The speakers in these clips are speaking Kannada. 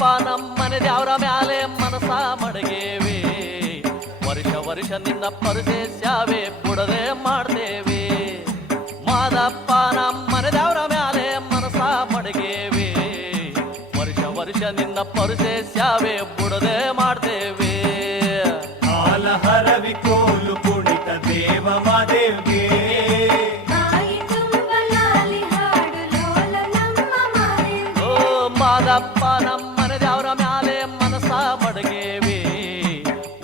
ಮಾದಪ್ಪ ನಮ್ಮನೆ ದ್ಯಾವ್ರ ಮ್ಯಾಲೆ ಮನಸ ಮಡಗೇವಿ ವರ್ಷ ವರ್ಷ ನಿನ್ನ ಪರಸೆ ಸ್ಯಾವೆ ಬಿಡದೆ ಮಾಡ್ತೇವೆ ಮಾದಪ್ಪ ನಮ್ಮನೆ ದ್ಯಾವ್ರ ಮ್ಯಾಲೆ ಮನಸ ಮಡಗೇವಿ ವರ್ಷ ವರ್ಷ ನಿನ್ನ ಪರಸೆ ಸ್ಯಾವೆ ಬಿಡದೆ ಮಾಡ್ತೇವೆ ಹರವಿ ಕೋಲು ಕುಣಿತ ದೇವ ಮಾದೇವ್ಗೆ ಮಾದಪ್ಪ ನಮ್ಮನೆ ದ್ಯಾವ್ರ ಮ್ಯಾಲೆ ಮನಸ ಮಡಗೇವಿ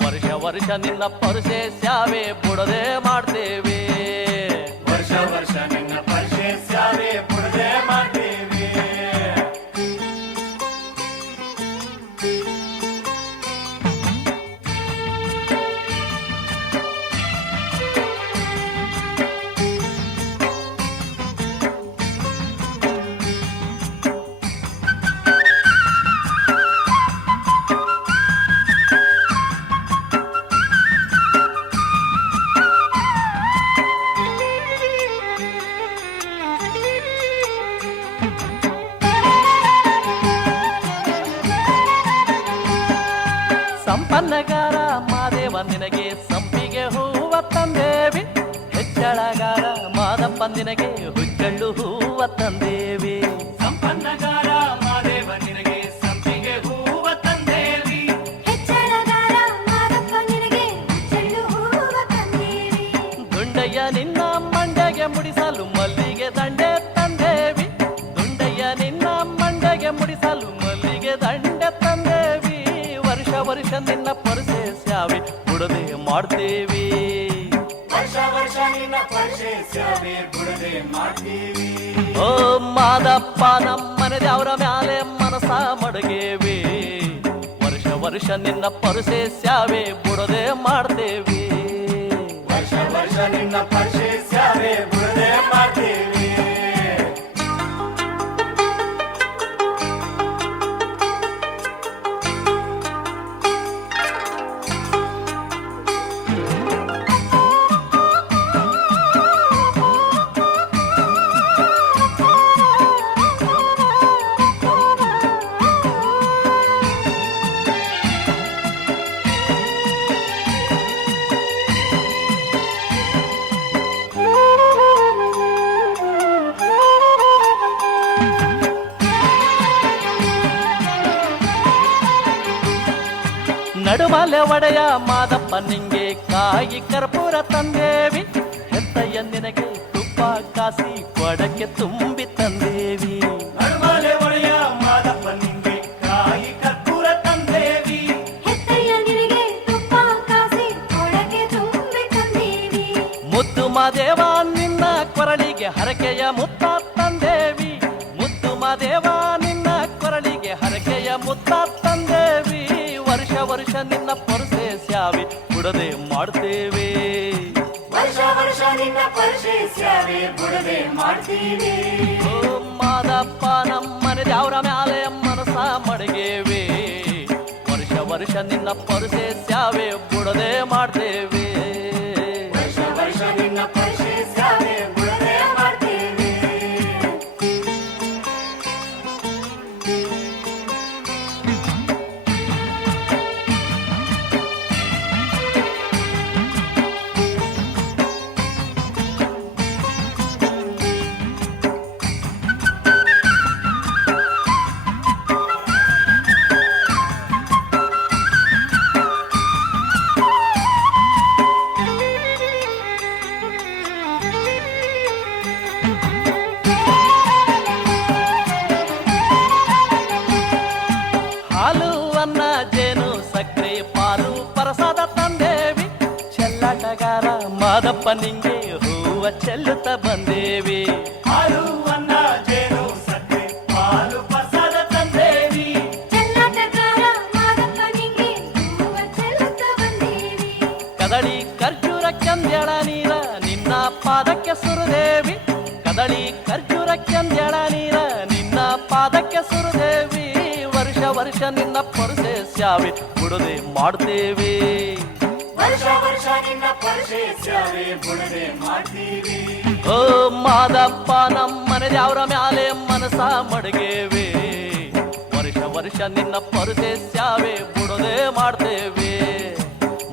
ವರ್ಷ ವರ್ಷ ನಿನ್ನ ಪರಸೆ ಸ್ಯಾವೆ ಬಿಡದೆ ಮಾಡ್ತೇವೆ ವರ್ಷ ವರ್ಷ ನಿನ್ನ ಪರಸೆ ಸ್ಯಾವೆ ಬಿಡದೆ ಮಾಡ್ತೇವೆ ಸಂಪನ್ನಗಾರ ಮಾದೇವ ನಿನಗೆ ಸಂಪಿಗೆ ಹೂವ ತಂದೇವಿ ಹೆಚ್ಚಳಗಾರ ಮಾದಪ್ಪ ನಿನಗೆ ಹುಚ್ಚಳ್ಳು ಹೂವ ತಂದೇವಿ ಸಂಪನ್ನಗಾರ ಮಾದೇವ ನಿನಗೆ ಸಂಪಿಗೆ ಹೂವ ತಂದೇವಿ ಹೆಚ್ಚಳಗಾರ ಮಾದಪ್ಪ ನಿನಗೆ ಹುಚ್ಚಳ್ಳು ಹೂವ ತಂದೇವಿ ದುಂಡಯ್ಯ ನಿನ್ನ ಮಂಡೆಗೆ ಮುಡಿಸಲು ಮಲ್ಲಿಗೆ ದಂಡೆ ತಂದೇವಿ ದುಂಡಯ್ಯ ನಿನ್ನ ಮಂಡೆಗೆ ಮುಡಿಸಲು ಮಲ್ಲಿಗೆ ದಂಡೆ ತಂದೇವಿ ವರ್ಷ ವರ್ಷ ನಿನ್ನ ಪರಸೆ ಸ್ಯಾವೆ ಬಿಡದೆ ಮಾಡ್ತೇವಿ ವರ್ಷ ವರ್ಷ ನಿನ್ನ ಪರಸೆ ಸ್ಯಾವೆ ಬಿಡದೆ ಮಾಡ್ತೀವಿ ಓ ಮಾದಪ್ಪ ನಮ್ಮನೆ ದ್ಯಾವ್ರ ಮ್ಯಾಲೆ ಮನಸ ಮಡಗೇವಿ ವರ್ಷ ವರ್ಷ ನಿನ್ನ ಪರಸೆ ಸ್ಯಾವೆ ಬಿಡದೆ ಮಾಡ್ತೇವಿ ವರ್ಷ ವರ್ಷ ನಿನ್ನ ಪರಸೆ ಸ್ಯಾವೆ ಬಿಡದೆ ಮಾಡ್ತೀವಿ ನಡುಮಲೆ ಒಡೆಯ ಮಾದಪ್ಪ ನಿಂಗೆ ಕಾಯಿ ಕರ್ಪೂರ ತಂದೇವಿ ಹೆತ್ತಯ್ಯ ನಿನಗೆ ತುಪ್ಪ ಕಾಸಿ ಕೊಡಕ್ಕೆ ತುಂಬಿ ತಂದೇವಿ ನಡುಮಲೆ ಒಡೆಯ ಮಾದಪ್ಪ ನಿಂಗೆ ಕಾಯಿ ಕರ್ಪೂರ ತಂದೇವಿ ಹೆತ್ತಯ್ಯ ನಿನಗೆ ತುಪ್ಪ ಕಾಸಿ ಕೊಡಕ್ಕೆ ತುಂಬಿ ತಂದೇವಿ ಮುದ್ದು ಮಾದೇವ ನಿನ್ನ ಕೊರಳಿಗೆ ಹರಕೆಯ ಮುತ್ತ ತಂದೇವಿ ಮುದ್ದು ಮಾದೇವ ನಿನ್ನ ಕೊರಳಿಗೆ ಹರಕೆಯ ಮುತ್ತ ತಂದೇವಿ ವರ್ಷ ವರ್ಷ ನಿನ್ನ ಪರಸೆ ಸ್ಯಾವೆ ಬಿಡದೆ ಮಾಡ್ತೇವೆ ವರ್ಷ ವರ್ಷ ನಿನ್ನ ಪರಸೆ ಸ್ಯಾವೆ ಬಿಡದೆ ಮಾಡ್ತೀವಿ ಓ ಮಾದಪ್ಪ ನಮ್ಮನೆ ದ್ಯಾವ್ರ ಮ್ಯಾಲೆ ಮನಸ ಮಡಗೇವಿ ವರ್ಷ ವರ್ಷ ನಿನ್ನ ಪರಸೆ ಸ್ಯಾವೆ ಬಿಡದೆ ಮಾಡ್ತೇವೆ ವರ್ಷ ವರ್ಷ ನಿನ್ನ ಪರಸೆ ಸ್ಯಾವೆ ಬಿಡದೆ ಮಾಡ್ತೀವಿ ಹಾಲು ಅನ್ನ ಜೇನು ಸಕ್ಕರೆ ಪಾಲು ಪ್ರಸಾದ ತಂದೇವಿ ಚೆಲ್ಲಾಟಗಾರ ಮಾದಪ್ಪ ನಿಂಗೆ ಹೂವ ಚೆಲ್ಲುತ್ತ ಬಂದೇವಿ ಹಾಲು ಅನ್ನ ಜೇನು ಸಕ್ಕರೆ ಪಾಲು ಪ್ರಸಾದ ತಂದೇವಿ ಚೆಲ್ಲಾಟಗಾರ ಮಾದಪ್ಪ ನಿಂಗೆ ಹೂವ ಚೆಲ್ಲುತ್ತ ಬಂದೇವಿ ಕದಳಿ ಖರ್ಜೂರ ಕೆಂದೆಳ ನೀರ ನಿನ್ನ ಪಾದಕ್ಕೆ ಸುರದೇವಿ ಕದಳಿ ಖರ್ಜೂರ ಕೆಂದೆಳ ನೀರ ನಿನ್ನ ಪಾದಕ್ಕೆ ಸುರದೇವಿ ವರ್ಷ ವರ್ಷ ನಿನ್ನ ಪರಸೆ ಸ್ಯಾವೆ ಬಿಡದೆ ಮಾಡ್ತೇವೆ ವರ್ಷ ವರ್ಷ ನಿನ್ನ ಪರಸೆ ಸ್ಯಾವೆ ಬಿಡದೆ ಮಾಡ್ತೀವಿ ಓ ಮಾದಪ್ಪ ನಮ್ಮನೆ ದ್ಯಾವ್ರ ಮ್ಯಾಲೆ ಮನಸ ಮಡಗೇವಿ ವರ್ಷ ವರ್ಷ ನಿನ್ನ ಪರಸೆ ಸ್ಯಾವೆ ಬಿಡದೆ ಮಾಡ್ತೇವೆ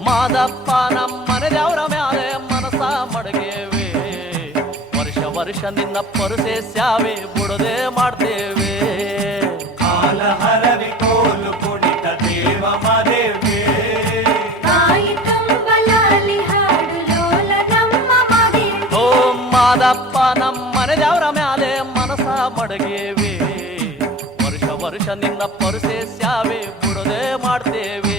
ಮಾದಪ್ಪ ನಮ್ಮನೆ ದೇವ್ರ ಮ್ಯಾಲೆ ಮನಸ ಮಡಗೇವೆ ವರ್ಷ ನಿನ್ನ ಪರಸೆ ಸ್ಯಾವೆ ಬಿಡದೆ ಮಾಡ್ತೇವೆ ಕಾಲ ಹರವಿ ಕೋಲು ಕುಣಿತ ದೇವ ಮಾದೇವಿ ತಾಯಿ ತುಂಬಲಾಲಿ ಹಾಡು ಲೋಲ ನಮ್ಮ ಮಾದೇವಿ ಓ ಮಾದಪ್ಪ ನಮ್ಮನೆ ದೇವ್ರ ಮ್ಯಾಲೆ ಮನಸ ಮಡಗೇವೆ ವರ್ಷ ನಿನ್ನ ಪರಸೆ ಸ್ಯಾವೆ ಬಿಡದೆ ಮಾಡ್ತೇವೆ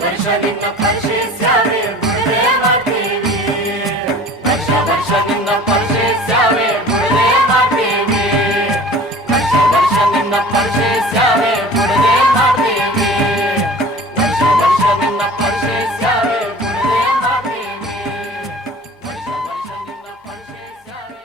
ವರ್ಷ ನಿನ್ನ ಪರಸೆ ಸ್ಯಾವೆ ಬಿಡದೆ ಮಾಡ್ತೇವೆ ವರ್ಷ ನಿನ್ನ ಪರಸೆ ಸ್ಯಾವೆ ಬಿಡದೆ ಮಾಡ್ತೇವೆ ವರ್ಷ ನಿನ್ನ ಪರಸೆ ಸ್ಯಾವೆ ಬಿಡದೆ ಮಾಡ್ತೇವೆ ವರ್ಷ ನಿನ್ನ ಪರಸೆ ಸ್ಯಾವೆ ಬಿಡದೆ ಮಾಡ್ತೇವೆ ವರ್ಷ ನಿನ್ನ ಪರಸೆ ಸ್ಯಾವೆ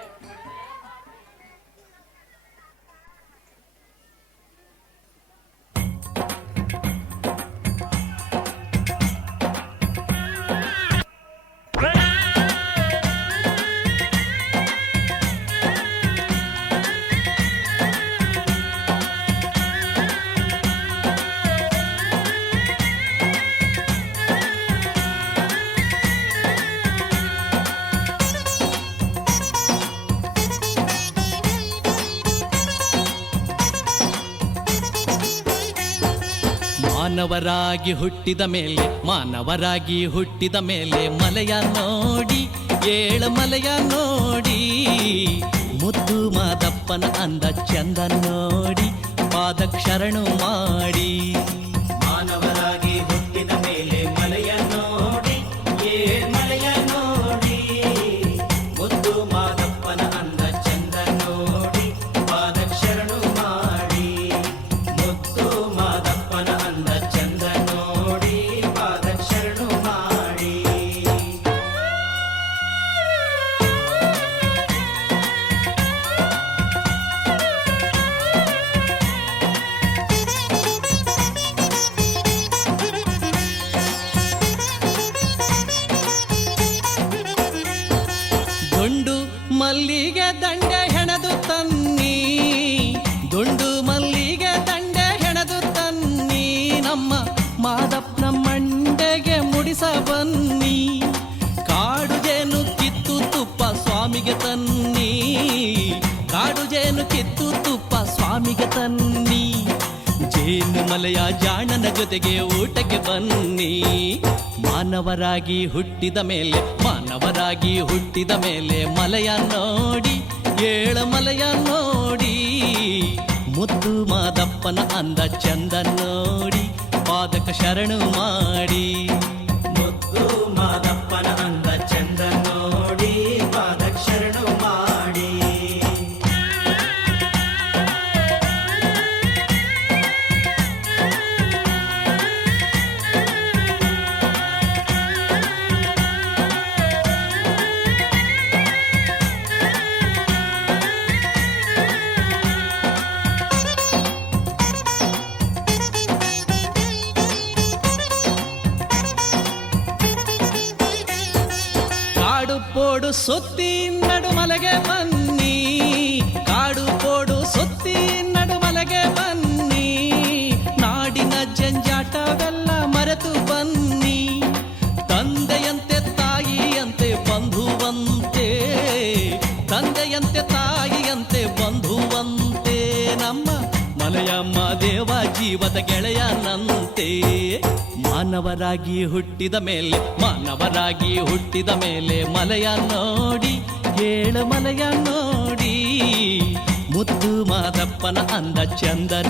ಮಾನವರಾಗಿ ಹುಟ್ಟಿದ ಮೇಲೆ ಮಲೆಯ ನೋಡಿ ಏಳಮಲೆಯ ನೋಡಿ ಮುದ್ದು ಮಾದಪ್ಪನ ಅಂದ ಚಂದ ನೋಡಿ ಪಾದಕ್ಕೆ ಶರಣು ಮಾಡಿ ಮಾನವರಾಗಿ ಹುಟ್ಟಿದ ಮೇಲೆ ಮಲೆಯ ನೋಡಿ ಏಳಮಲೆಯ ನೋಡಿ ಮುದ್ದು ಮಾದಪ್ಪನ ಅಂದ ಚಂದ ನೋಡಿ ಪಾದಕ್ಕೆ ಶರಣು ಮಾಡಿ ಮುದ್ದು ಮಾದಪ್ಪನ ಅಂದ ಚಂದ ನೋಡಿ ಪಾದಕ್ಕೆ ಶರಣು ಮಾಡಿ ದುಂಡು ಮಲ್ಲಿಗೆ ದಂಡೆ ಹೆಣೆದು ತನ್ನಿ ದುಂಡು ಮಲ್ಲಿಗೆ ದಂಡೆ ಹೆಣೆದು ತನ್ನಿ ನಮ್ಮ ಮಾದಪ್ಪನ ಮಂಡೆಗೆ ಮುಡಿಸ ಬನ್ನಿ ಕಾಡು ಜೇನು ಕಿತ್ತು ತುಪ್ಪ ಸ್ವಾಮಿಗೆ ತನ್ನಿ ಕಾಡು ಜೇನು ಕಿತ್ತು ತುಪ್ಪ ಸ್ವಾಮಿಗೆ ತನ್ನಿ ಜೇನು ಮಲೆಯ ಜಾಣನ ಜೊತೆಗೆ ಊಟಕ್ಕೆ ಬನ್ನಿ ಮಾನವರಾಗಿ ಹುಟ್ಟಿದ ಮೇಲೆ ಮಲೆಯ ನೋಡಿ ಏಳಮಲೆಯ ನೋಡಿ ಮುದ್ದು ಮಾದಪ್ಪನ ಅಂದ ಚಂದ ನೋಡಿ ಪಾದಕ ಶರಣು ಮಾಡಿ ಮುದ್ದು ಮಾದಪ್ಪನ ಅಂದ ಚಂದ ನೋಡಿ ಪಾದಕ ಶರಣು ಮಾಡಿ ಪೋಡು ಸುತ್ತಿ ನಡುಮಲೆಗೆ ಬನ್ನಿ ಕಾಡು ಪೋಡು ಸುತ್ತಿ ನಡುಮಲೆಗೆ ಬನ್ನಿ ನಾಡಿನ ಜಂಜಾಟವೆಲ್ಲ ಮರೆತು ಬನ್ನಿ ತಂದೆಯಂತೆ ತಾಯಿಯಂತೆ ಬಂಧುವಂತೆ ತಂದೆಯಂತೆ ತಾಯಿಯಂತೆ ಬಂಧುವಂತೆ ನಮ್ಮ ಮಲೆಯಮ್ಮ ದೇವ ಜೀವದ ಗೆಳೆಯನಂತೆ ಮಾನವರಾಗಿ ಹುಟ್ಟಿದ ಮೇಲೆ ಮಲೆಯ ನೋಡಿ ಏಳಮಲೆಯ ನೋಡಿ ಮುದ್ದು ಮಾದಪ್ಪನ ಅಂದ ಚಂದ